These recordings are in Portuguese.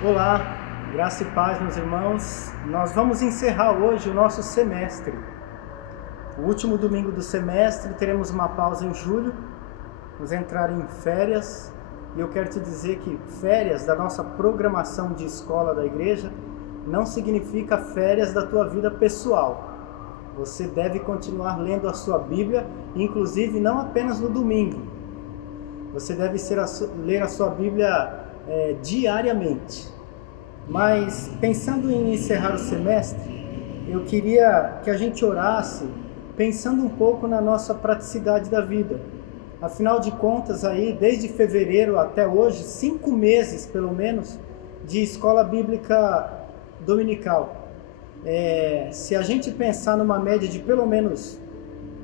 Olá, graça e paz, meus irmãos. Nós vamos encerrar hoje o nosso semestre. O último domingo do semestre, teremos uma pausa em julho, vamos entrar em férias. E eu quero te dizer que férias da nossa programação de escola da igreja não significa férias da tua vida pessoal. Você deve continuar lendo a sua Bíblia, inclusive não apenas no domingo. Você deve ler a sua Bíblia diariamente. Mas pensando em encerrar o semestre, eu queria que a gente orasse pensando um pouco na nossa praticidade da vida. Afinal de contas, aí, desde fevereiro até hoje, 5 meses pelo menos de escola bíblica dominical. Se a gente pensar numa média de pelo menos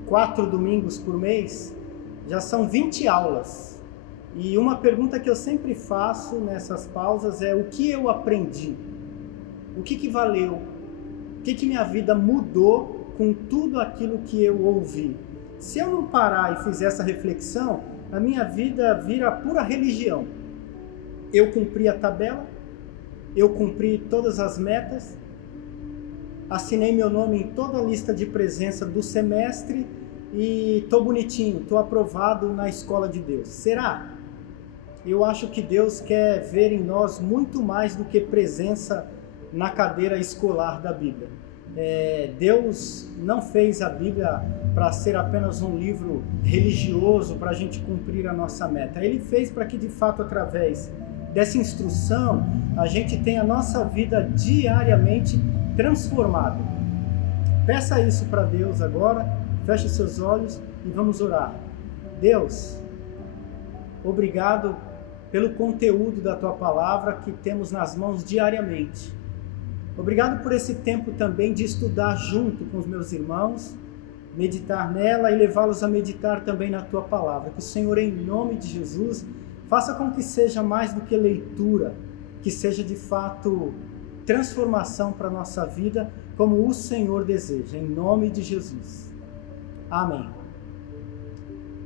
4 domingos por mês, já são 20 aulas. E uma pergunta que eu sempre faço nessas pausas é: o que eu aprendi? O que valeu? O que minha vida mudou com tudo aquilo que eu ouvi? Se eu não parar e fizer essa reflexão, a minha vida vira pura religião. Eu cumpri a tabela, eu cumpri todas as metas, assinei meu nome em toda a lista de presença do semestre e estou bonitinho, estou aprovado na escola de Deus. Será? Eu acho que Deus quer ver em nós muito mais do que presença na cadeira escolar da Bíblia. Deus não fez a Bíblia para ser apenas um livro religioso para a gente cumprir a nossa meta. Ele fez para que, de fato, através dessa instrução, a gente tenha a nossa vida diariamente transformada. Peça isso para Deus agora, feche seus olhos e vamos orar. Deus, obrigado pelo conteúdo da Tua Palavra que temos nas mãos diariamente. Obrigado por esse tempo também de estudar junto com os meus irmãos, meditar nela e levá-los a meditar também na Tua Palavra. Que o Senhor, em nome de Jesus, faça com que seja mais do que leitura, que seja de fato transformação para a nossa vida, como o Senhor deseja, em nome de Jesus. Amém.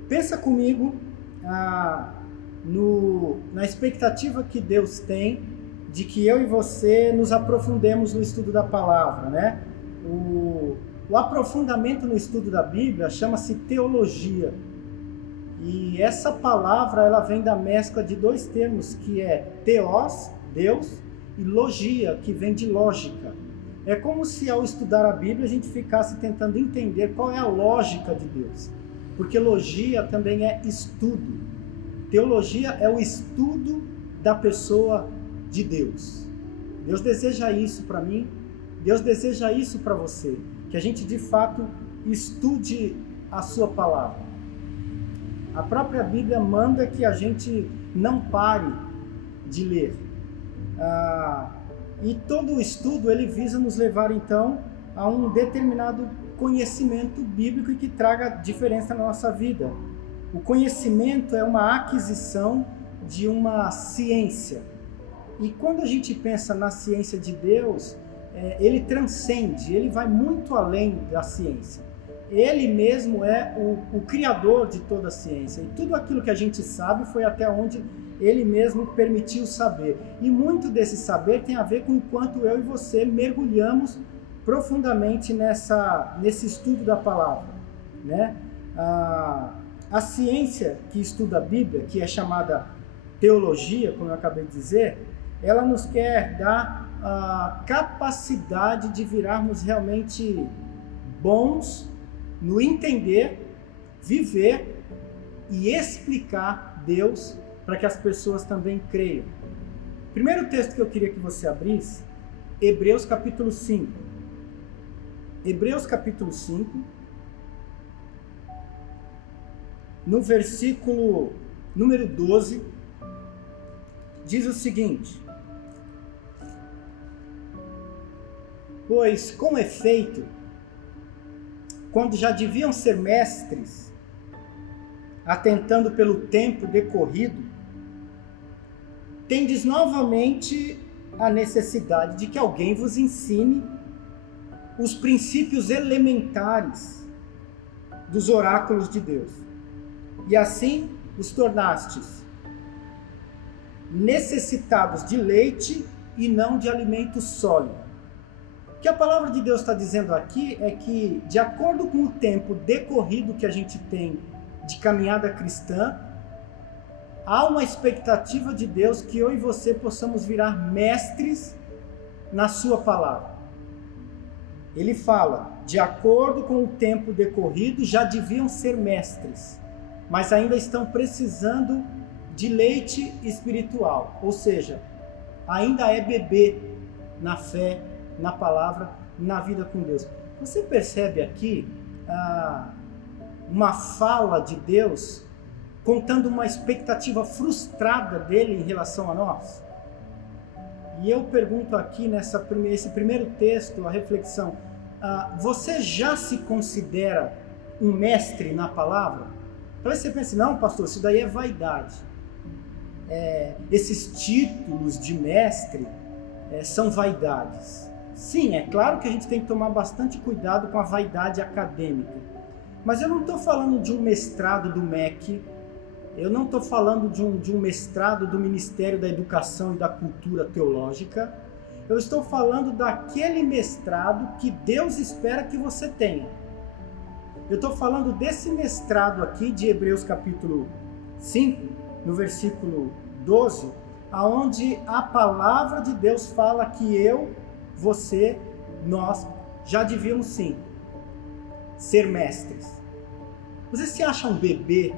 Pensa comigo na expectativa que Deus tem de que eu e você nos aprofundemos no estudo da palavra, né? O aprofundamento no estudo da Bíblia chama-se teologia. E essa palavra, ela vem da mescla de 2 termos, que é theos, Deus, e logia, que vem de lógica. É como se ao estudar a Bíblia a gente ficasse tentando entender qual é a lógica de Deus. Porque logia também é estudo. Teologia é o estudo da pessoa de Deus. Deus deseja isso para mim, Deus deseja isso para você, que a gente de fato estude a sua palavra. A própria Bíblia manda que a gente não pare de ler. E todo o estudo ele visa nos levar então a um determinado conhecimento bíblico e que traga diferença na nossa vida. O conhecimento é uma aquisição de uma ciência. E quando a gente pensa na ciência de Deus, ele transcende, ele vai muito além da ciência. Ele mesmo é o criador de toda a ciência. E tudo aquilo que a gente sabe foi até onde ele mesmo permitiu saber. E muito desse saber tem a ver com o quanto eu e você mergulhamos profundamente nesse estudo da palavra, né? A ciência que estuda a Bíblia, que é chamada teologia, como eu acabei de dizer, ela nos quer dar a capacidade de virarmos realmente bons no entender, viver e explicar Deus para que as pessoas também creiam. Primeiro texto que eu queria que você abrisse, Hebreus capítulo 5. Hebreus capítulo 5, no versículo número 12, diz o seguinte: pois, com efeito, quando já deviam ser mestres, atentando pelo tempo decorrido, tendes novamente a necessidade de que alguém vos ensine os princípios elementares dos oráculos de Deus. E assim os tornastes necessitados de leite e não de alimento sólido. O que a palavra de Deus está dizendo aqui é que, de acordo com o tempo decorrido que a gente tem de caminhada cristã, há uma expectativa de Deus que eu e você possamos virar mestres na sua palavra. Ele fala, de acordo com o tempo decorrido, já deviam ser mestres, mas ainda estão precisando de leite espiritual, ou seja, ainda é bebê na fé, na palavra, na vida com Deus. Você percebe aqui uma fala de Deus contando uma expectativa frustrada dele em relação a nós? E eu pergunto aqui nesse primeiro texto, a reflexão, você já se considera um mestre na palavra? Talvez você pense, não, pastor, isso daí é vaidade. Esses títulos de mestre são vaidades. Sim, é claro que a gente tem que tomar bastante cuidado com a vaidade acadêmica. Mas eu não estou falando de um mestrado do MEC, eu não estou falando de um mestrado do Ministério da Educação e da Cultura Teológica. Eu estou falando daquele mestrado que Deus espera que você tenha. Eu estou falando desse mestrado aqui de Hebreus capítulo 5, no versículo 12, aonde a palavra de Deus fala que eu, você, nós já devíamos sim ser mestres. Você se acha um bebê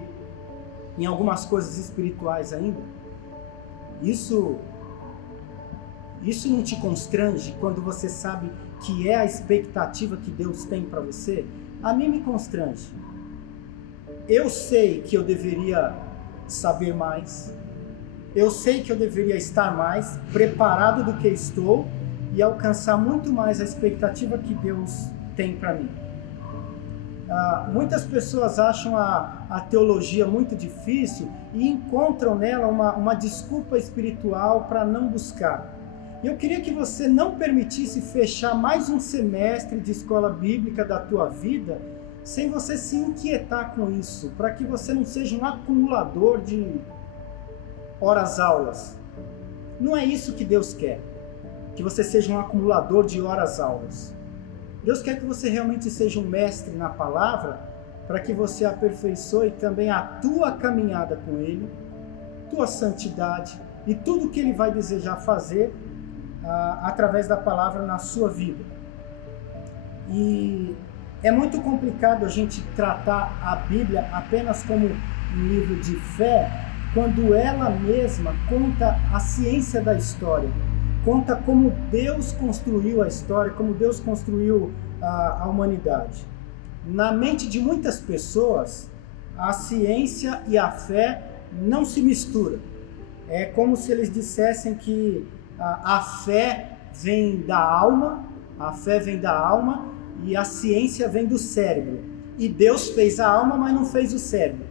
em algumas coisas espirituais ainda? Isso não te constrange quando você sabe que é a expectativa que Deus tem para você? A mim me constrange. Eu sei que eu deveria saber mais, eu sei que eu deveria estar mais preparado do que estou e alcançar muito mais a expectativa que Deus tem para mim. Muitas pessoas acham a teologia muito difícil e encontram nela uma desculpa espiritual para não buscar. E eu queria que você não permitisse fechar mais um semestre de escola bíblica da tua vida sem você se inquietar com isso, para que você não seja um acumulador de horas-aulas. Não é isso que Deus quer, que você seja um acumulador de horas-aulas. Deus quer que você realmente seja um mestre na palavra, para que você aperfeiçoe também a tua caminhada com Ele, tua santidade e tudo que Ele vai desejar fazer através da palavra na sua vida. E é muito complicado a gente tratar a Bíblia apenas como um livro de fé, quando ela mesma conta a ciência da história. Conta como Deus construiu a história, como Deus construiu a humanidade. Na mente de muitas pessoas, a ciência e a fé não se misturam. É como se eles dissessem que a fé vem da alma, e a ciência vem do cérebro. E Deus fez a alma, mas não fez o cérebro.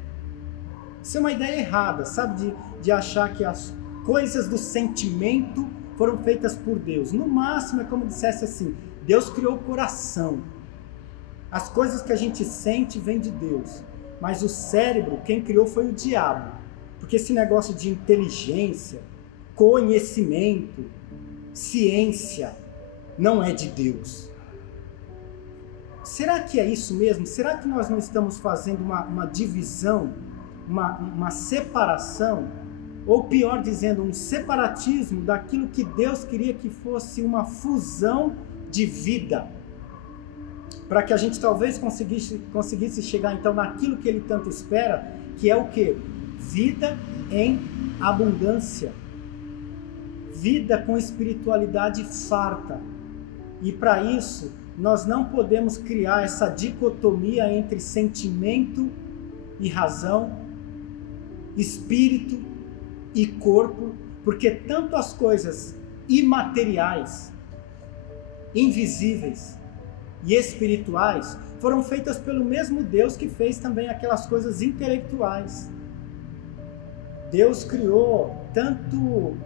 Isso é uma ideia errada, sabe? De achar que as coisas do sentimento foram feitas por Deus. No máximo é como dissesse assim, Deus criou o coração. As coisas que a gente sente vêm de Deus. Mas o cérebro, quem criou foi o diabo. Porque esse negócio de inteligência, conhecimento, ciência, não é de Deus. Será que é isso mesmo? Será que nós não estamos fazendo uma divisão, uma separação? Ou pior dizendo, um separatismo daquilo que Deus queria que fosse uma fusão de vida. Para que a gente talvez conseguisse chegar então naquilo que Ele tanto espera, que é o quê? Vida em abundância. Vida com espiritualidade farta. E para isso, nós não podemos criar essa dicotomia entre sentimento e razão, espírito e corpo, porque tanto as coisas imateriais, invisíveis e espirituais foram feitas pelo mesmo Deus que fez também aquelas coisas intelectuais. Deus criou tanto o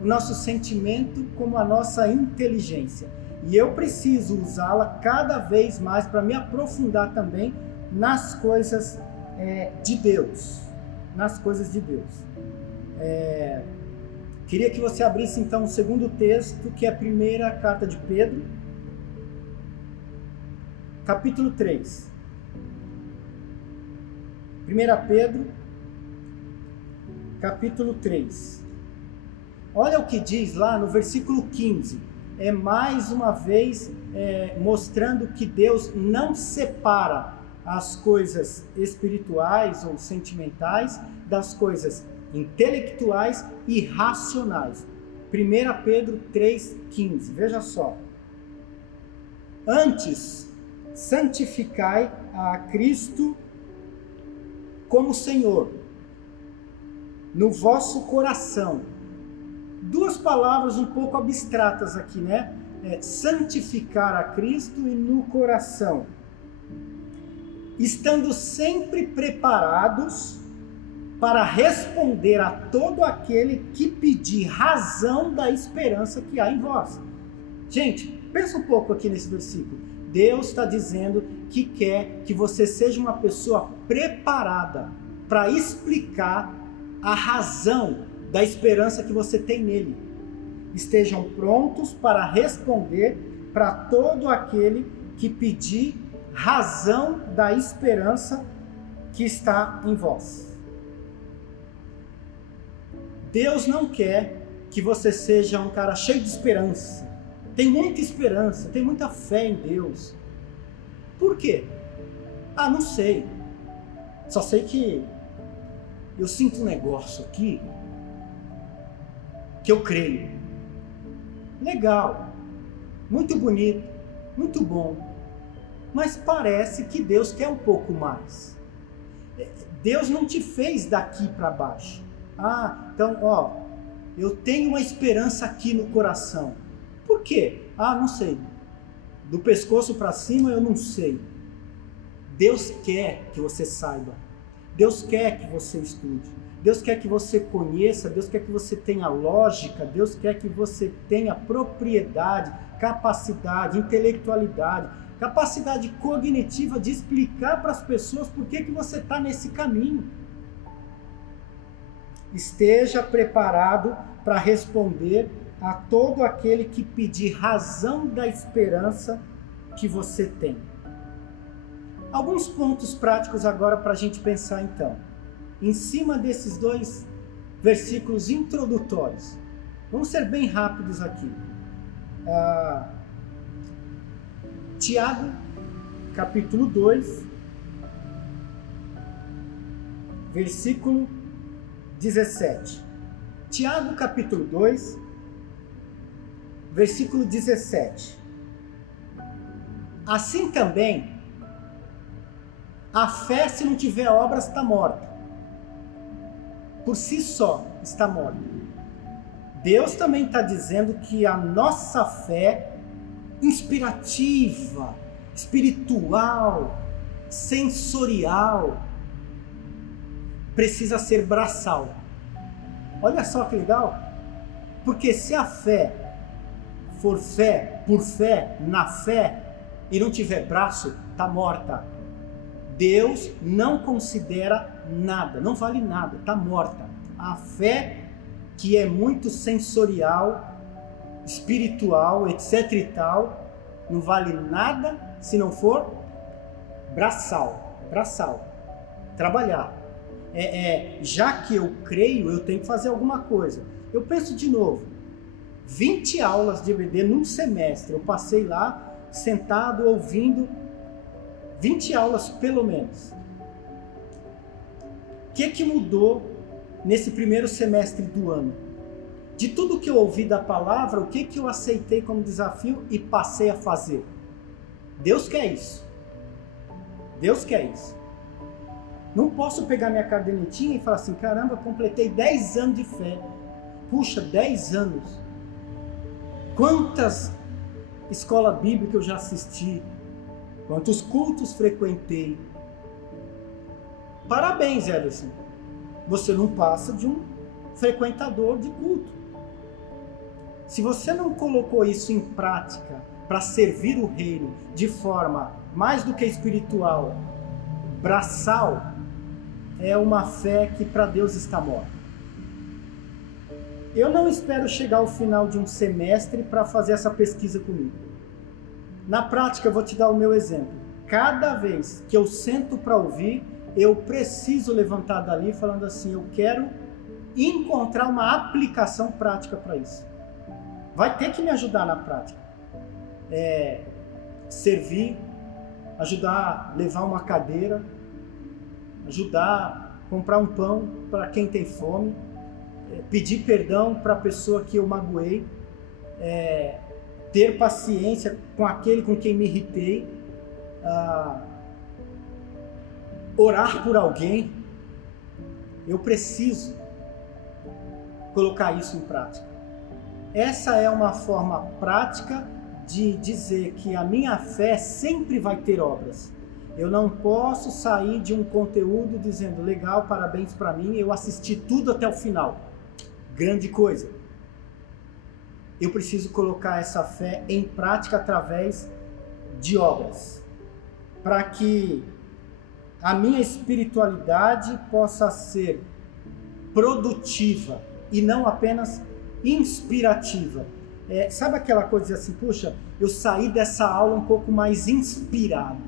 nosso sentimento como a nossa inteligência. E eu preciso usá-la cada vez mais para me aprofundar também nas coisas de Deus. Nas coisas de Deus. Queria que você abrisse então o segundo texto, que é a primeira carta de Pedro, capítulo 3. 1 Pedro, capítulo 3. Olha o que diz lá no versículo 15. É mais uma vez mostrando que Deus não separa as coisas espirituais ou sentimentais das coisas intelectuais e racionais. 1 Pedro 3,15. Veja só. Antes, santificai a Cristo como Senhor no vosso coração. Duas palavras um pouco abstratas aqui, né? Santificar a Cristo e no coração. Estando sempre preparados para responder a todo aquele que pedir razão da esperança que há em vós. Gente, pensa um pouco aqui nesse versículo. Deus está dizendo que quer que você seja uma pessoa preparada para explicar a razão da esperança que você tem nele. Estejam prontos para responder para todo aquele que pedir razão da esperança que está em vós. Deus não quer que você seja um cara cheio de esperança. Tem muita esperança, tem muita fé em Deus. Por quê? Não sei. Só sei que eu sinto um negócio aqui que eu creio. Legal, muito bonito, muito bom. Mas parece que Deus quer um pouco mais. Deus não te fez daqui para baixo. Então, eu tenho uma esperança aqui no coração. Por quê? Não sei. Do pescoço para cima eu não sei. Deus quer que você saiba. Deus quer que você estude. Deus quer que você conheça. Deus quer que você tenha lógica. Deus quer que você tenha propriedade, capacidade, intelectualidade, capacidade cognitiva de explicar para as pessoas por que você está nesse caminho. Esteja preparado para responder a todo aquele que pedir razão da esperança que você tem. Alguns pontos práticos agora para a gente pensar então. Em cima desses dois versículos introdutórios. Vamos ser bem rápidos aqui. Tiago, capítulo 2, versículo 17. Tiago, capítulo 2, versículo 17. Assim também, a fé, se não tiver obras, está morta. Por si só está morta. Deus também está dizendo que a nossa fé inspirativa, espiritual, sensorial, precisa ser braçal. Olha só que legal. Porque se a fé for fé, por fé, na fé, e não tiver braço, está morta. Deus não considera nada, não vale nada, está morta. A fé, que é muito sensorial, espiritual, etc e tal, não vale nada se não for braçal, trabalhar. Já que eu creio, eu tenho que fazer alguma coisa. Eu penso de novo, 20 aulas de EBD num semestre, eu passei lá sentado ouvindo 20 aulas pelo menos. O que mudou nesse primeiro semestre do ano? De tudo que eu ouvi da palavra, o que eu aceitei como desafio e passei a fazer? Deus quer isso. Deus quer isso. Não posso pegar minha cadernetinha e falar assim, caramba, completei 10 anos de fé. Puxa, 10 anos. Quantas escolas bíblicas eu já assisti? Quantos cultos frequentei? Parabéns, Everson. Você não passa de um frequentador de culto. Se você não colocou isso em prática para servir o reino de forma mais do que espiritual, braçal, é uma fé que para Deus está morta. Eu não espero chegar ao final de um semestre para fazer essa pesquisa comigo. Na prática, eu vou te dar o meu exemplo. Cada vez que eu sento para ouvir, eu preciso levantar dali falando assim, eu quero encontrar uma aplicação prática para isso. Vai ter que me ajudar na prática. Servir, ajudar a levar uma cadeira, ajudar a comprar um pão para quem tem fome, pedir perdão para a pessoa que eu magoei, ter paciência com aquele com quem me irritei, orar por alguém. Eu preciso colocar isso em prática. Essa é uma forma prática de dizer que a minha fé sempre vai ter obras. Eu não posso sair de um conteúdo dizendo, legal, parabéns para mim, eu assisti tudo até o final. Grande coisa. Eu preciso colocar essa fé em prática através de obras, para que a minha espiritualidade possa ser produtiva e não apenas inspirativa. Sabe aquela coisa de assim, puxa, eu saí dessa aula um pouco mais inspirado.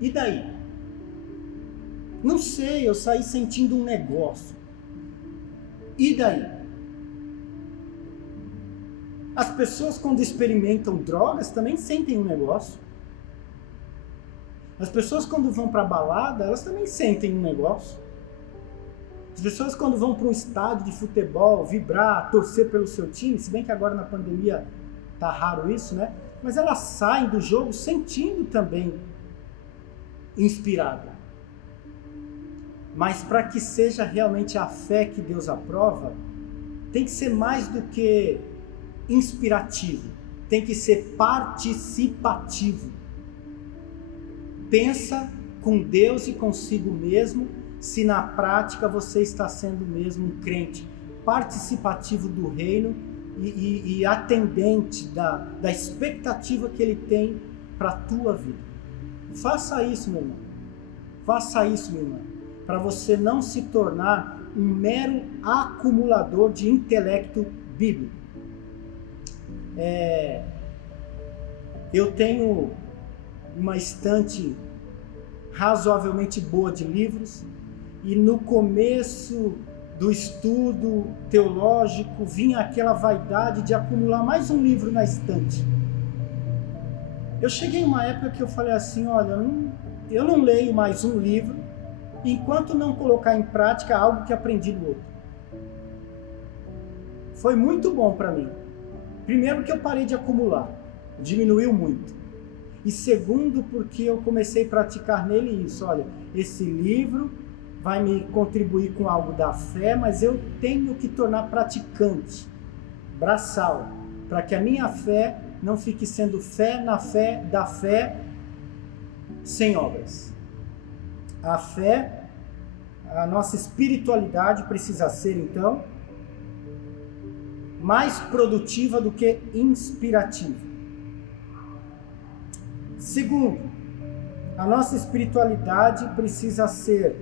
E daí? Não sei, eu saí sentindo um negócio. E daí? As pessoas quando experimentam drogas também sentem um negócio. As pessoas quando vão para a balada, elas também sentem um negócio. As pessoas quando vão para um estádio de futebol, vibrar, torcer pelo seu time, se bem que agora na pandemia tá raro isso, né? Mas elas saem do jogo sentindo também inspirada. Mas para que seja realmente a fé que Deus aprova, tem que ser mais do que inspirativo, tem que ser participativo. Pensa com Deus e consigo mesmo, se na prática você está sendo mesmo um crente participativo do reino e atendente da expectativa que ele tem para a tua vida. Faça isso, meu irmão. Faça isso, minha irmã, para você não se tornar um mero acumulador de intelecto bíblico. Eu tenho uma estante razoavelmente boa de livros e no começo do estudo teológico vinha aquela vaidade de acumular mais um livro na estante. Eu cheguei em uma época que eu falei assim, olha, eu não leio mais um livro enquanto não colocar em prática algo que aprendi no outro. Foi muito bom para mim. Primeiro que eu parei de acumular, diminuiu muito. E segundo porque eu comecei a praticar nele isso, olha, esse livro vai me contribuir com algo da fé, mas eu tenho que tornar praticante, braçal, para que a minha fé não fique sendo fé na fé da fé sem obras. A fé, a nossa espiritualidade precisa ser, então, mais produtiva do que inspirativa. Segundo, a nossa espiritualidade precisa ser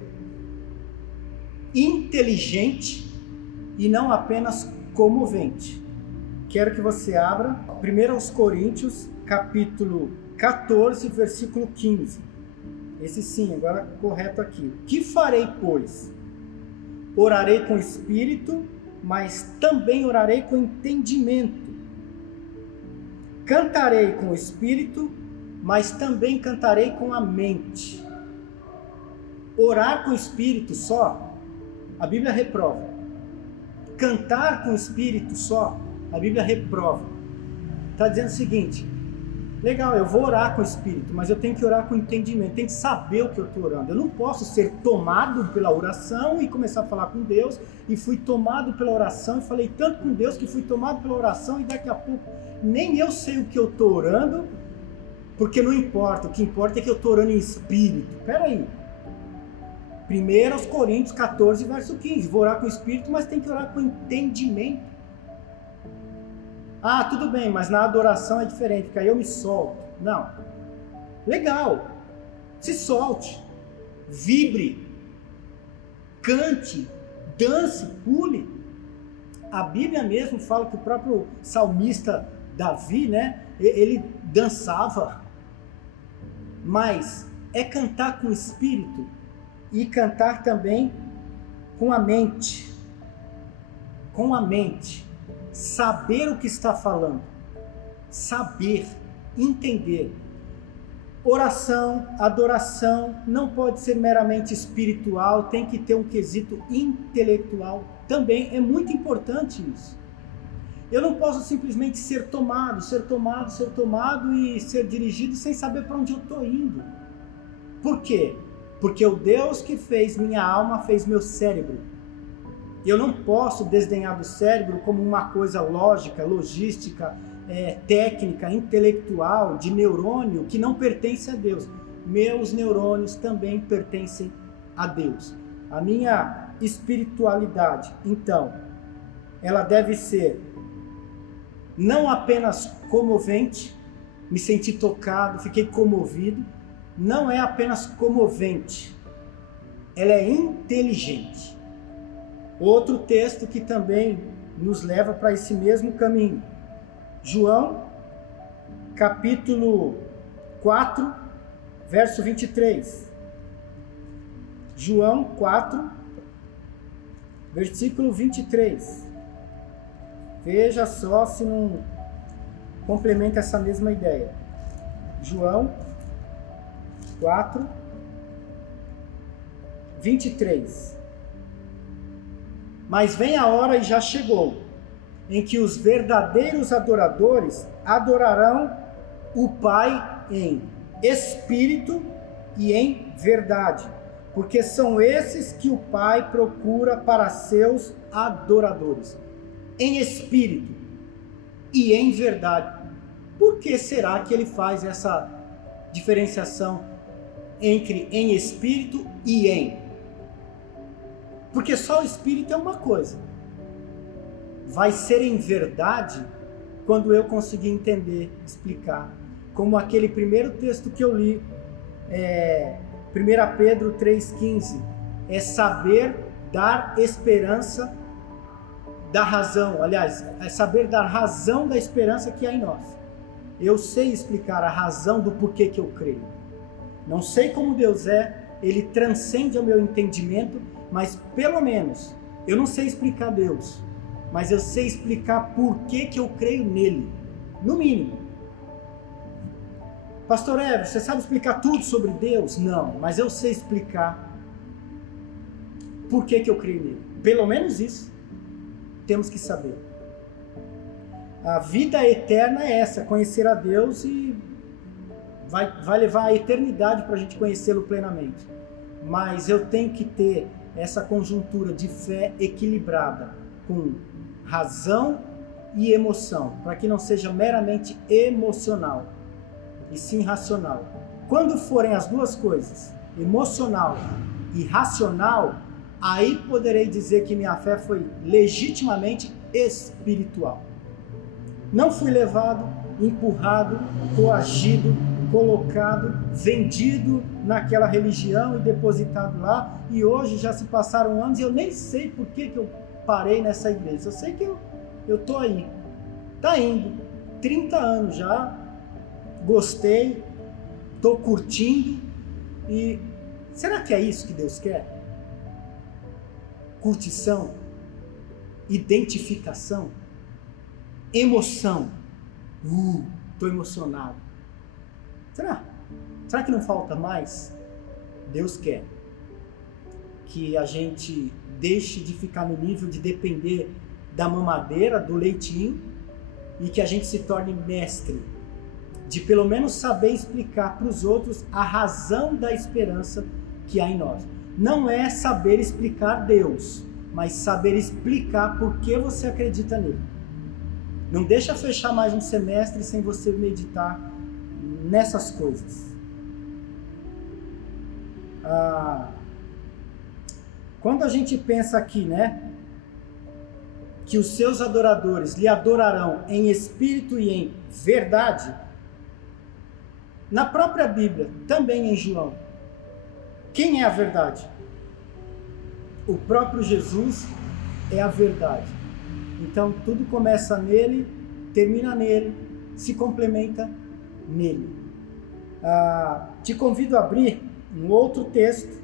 inteligente e não apenas comovente. Quero que você abra 1 Coríntios, capítulo 14, versículo 15. Esse sim, agora correto aqui. Que farei, pois? Orarei com espírito, mas também orarei com entendimento. Cantarei com o espírito, mas também cantarei com a mente. Orar com o espírito só, a Bíblia reprova. Cantar com o espírito só, a Bíblia reprova. Está dizendo o seguinte, legal, eu vou orar com o espírito, mas eu tenho que orar com entendimento, tenho que saber o que eu estou orando. Eu não posso ser tomado pela oração e começar a falar com Deus, e fui tomado pela oração e falei tanto com Deus que fui tomado pela oração e daqui a pouco nem eu sei o que eu estou orando, porque não importa, o que importa é que eu estou orando em espírito. Espera aí. 1 Coríntios 14, verso 15. Vou orar com o espírito, mas tem que orar com entendimento. Ah, tudo bem, mas na adoração é diferente, porque aí eu me solto. Não. Legal. Se solte. Vibre. Cante. dance, pule. A Bíblia mesmo fala que o próprio salmista Davi, né, ele dançava. Mas é cantar com o espírito e cantar também com a mente. Com a mente. Saber o que está falando. Saber, entender. Oração, adoração não pode ser meramente espiritual, tem que ter um quesito intelectual também. É muito importante isso. Eu não posso simplesmente ser tomado e ser dirigido sem saber para onde eu estou indo. Por quê? Porque o Deus que fez minha alma fez meu cérebro. Eu não posso desdenhar do cérebro como uma coisa lógica, logística, técnica, intelectual, de neurônio, que não pertence a Deus. Meus neurônios também pertencem a Deus. A minha espiritualidade, então, ela deve ser não apenas comovente, me senti tocado, fiquei comovido, não é apenas comovente, ela é inteligente. Outro texto que também nos leva para esse mesmo caminho. João, capítulo 4, verso 23. João 4, versículo 23. Veja só se não complementa essa mesma ideia. João 4, 23. Mas vem a hora e já chegou, em que os verdadeiros adoradores adorarão o Pai em espírito e em verdade, porque são esses que o Pai procura para seus adoradores, em espírito e em verdade. Por que será que ele faz essa diferenciação entre em espírito e em? Porque só o espírito é uma coisa. Vai ser em verdade quando eu conseguir entender, explicar. Como aquele primeiro texto que eu li, 1 Pedro 3,15, é saber dar esperança da razão. Aliás, é saber dar razão da esperança que há em nós. Eu sei explicar a razão do porquê que eu creio. Não sei como Deus é, ele transcende ao meu entendimento, mas pelo menos, eu não sei explicar Deus, mas eu sei explicar por que eu creio nele, no mínimo. Pastor Ever, você sabe explicar tudo sobre Deus? Não, mas eu sei explicar por que eu creio nele. Pelo menos isso, temos que saber. A vida eterna é essa, conhecer a Deus, e vai levar a eternidade para a gente conhecê-lo plenamente. Mas eu tenho que ter essa conjuntura de fé equilibrada com razão e emoção, para que não seja meramente emocional, e sim racional. Quando forem as duas coisas, emocional e racional, aí poderei dizer que minha fé foi legitimamente espiritual. Não fui levado, empurrado, coagido, colocado, vendido naquela religião e depositado lá, e hoje já se passaram anos e eu nem sei por que eu parei nessa igreja. Eu sei que eu tô aí, tá indo, 30 anos já, gostei, tô curtindo, e será que é isso que Deus quer? Curtição, identificação, emoção, tô emocionado. Será? Será que não falta mais? Deus quer que a gente deixe de ficar no nível de depender da mamadeira, do leitinho, e que a gente se torne mestre de pelo menos saber explicar para os outros a razão da esperança que há em nós. Não é saber explicar Deus, mas saber explicar por que você acredita nele. Não deixa fechar mais um semestre sem você meditar nessas coisas. Quando a gente pensa aqui, né, que os seus adoradores lhe adorarão em espírito e em verdade, na própria Bíblia, também em João, quem é a verdade? O próprio Jesus é a verdade. Então tudo começa nele, termina nele, se complementa nele. Te convido a abrir um outro texto,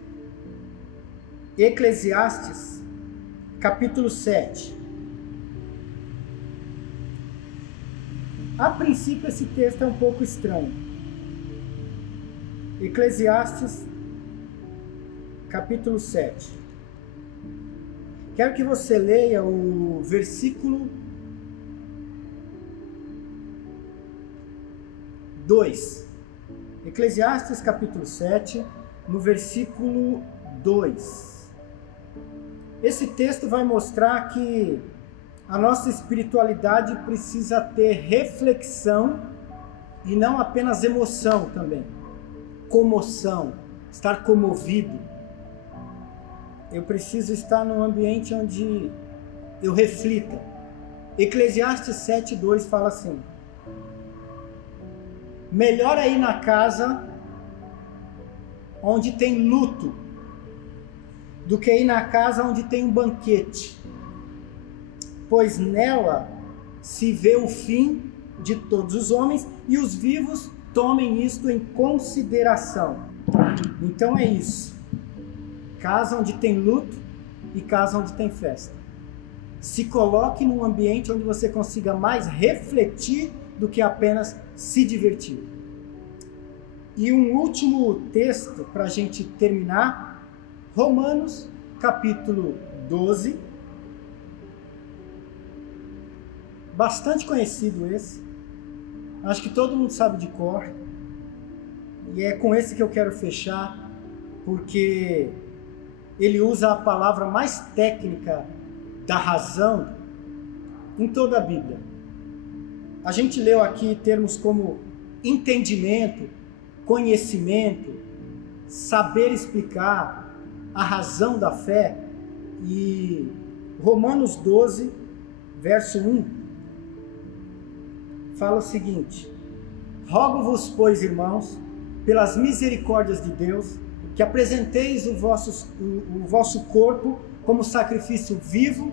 Eclesiastes, capítulo 7. A princípio esse texto é um pouco estranho. Eclesiastes, capítulo 7. Quero que você leia o versículo 2. Eclesiastes, capítulo 7, no versículo 2. Esse texto vai mostrar que a nossa espiritualidade precisa ter reflexão e não apenas emoção também. Comoção, estar comovido. Eu preciso estar num ambiente onde eu reflita. Eclesiastes 7:2 fala assim: melhor é ir na casa onde tem luto do que ir na casa onde tem um banquete, pois nela se vê o fim de todos os homens e os vivos tomem isto em consideração. Então é isso. Casa onde tem luto e casa onde tem festa. Se coloque num ambiente onde você consiga mais refletir do que apenas se divertir. E um último texto para a gente terminar, Romanos, capítulo 12. Bastante conhecido esse. Acho que todo mundo sabe de cor. E é com esse que eu quero fechar, porque ele usa a palavra mais técnica da razão em toda a Bíblia. A gente leu aqui termos como entendimento, conhecimento, saber explicar, a razão da fé. E Romanos 12, verso 1, fala o seguinte: rogo-vos, pois, irmãos, pelas misericórdias de Deus, que apresenteis o vosso corpo como sacrifício vivo,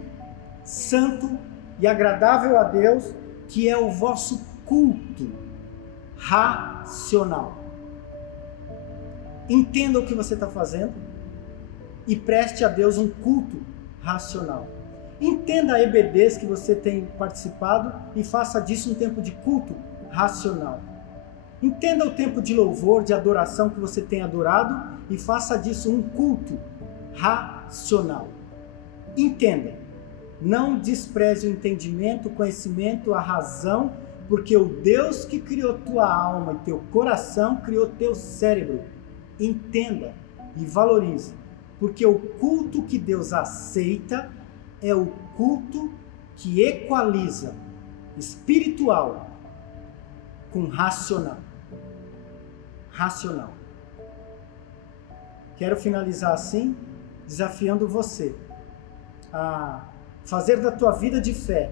santo e agradável a Deus, que é o vosso culto racional. Entenda o que você está fazendo e preste a Deus um culto racional. Entenda a EBDs que você tem participado e faça disso um tempo de culto racional. Entenda o tempo de louvor, de adoração que você tem adorado e faça disso um culto racional. Entenda, não despreze o entendimento, o conhecimento, a razão, porque o Deus que criou tua alma e teu coração criou teu cérebro. Entenda e valorize, porque o culto que Deus aceita é o culto que equaliza espiritual com racional. Racional. Quero finalizar assim, desafiando você a fazer da tua vida de fé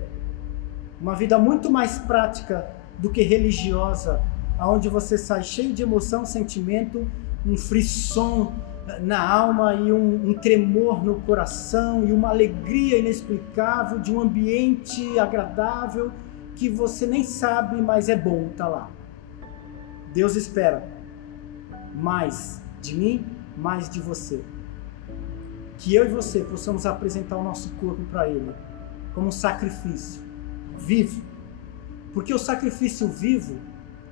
uma vida muito mais prática do que religiosa, aonde você sai cheio de emoção, sentimento, um frisson na alma e um tremor no coração e uma alegria inexplicável de um ambiente agradável que você nem sabe, mas é bom estar lá. Deus espera mais de mim, mais de você. Que eu e você possamos apresentar o nosso corpo para Ele como um sacrifício vivo, porque o sacrifício vivo,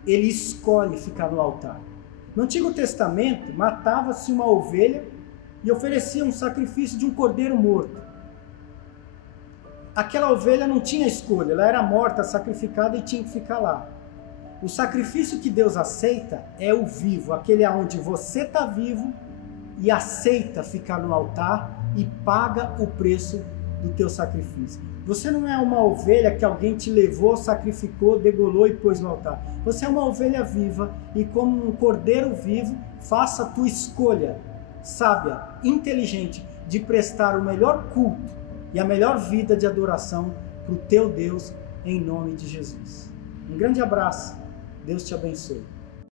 ele escolhe ficar no altar. No Antigo Testamento, matava-se uma ovelha e oferecia um sacrifício de um cordeiro morto. Aquela ovelha não tinha escolha, ela era morta, sacrificada e tinha que ficar lá. O sacrifício que Deus aceita é o vivo, aquele onde você está vivo e aceita ficar no altar e paga o preço do teu sacrifício. Você não é uma ovelha que alguém te levou, sacrificou, degolou e pôs no altar. Você é uma ovelha viva e como um cordeiro vivo, faça a tua escolha sábia, inteligente, de prestar o melhor culto e a melhor vida de adoração para o teu Deus, em nome de Jesus. Um grande abraço. Deus te abençoe.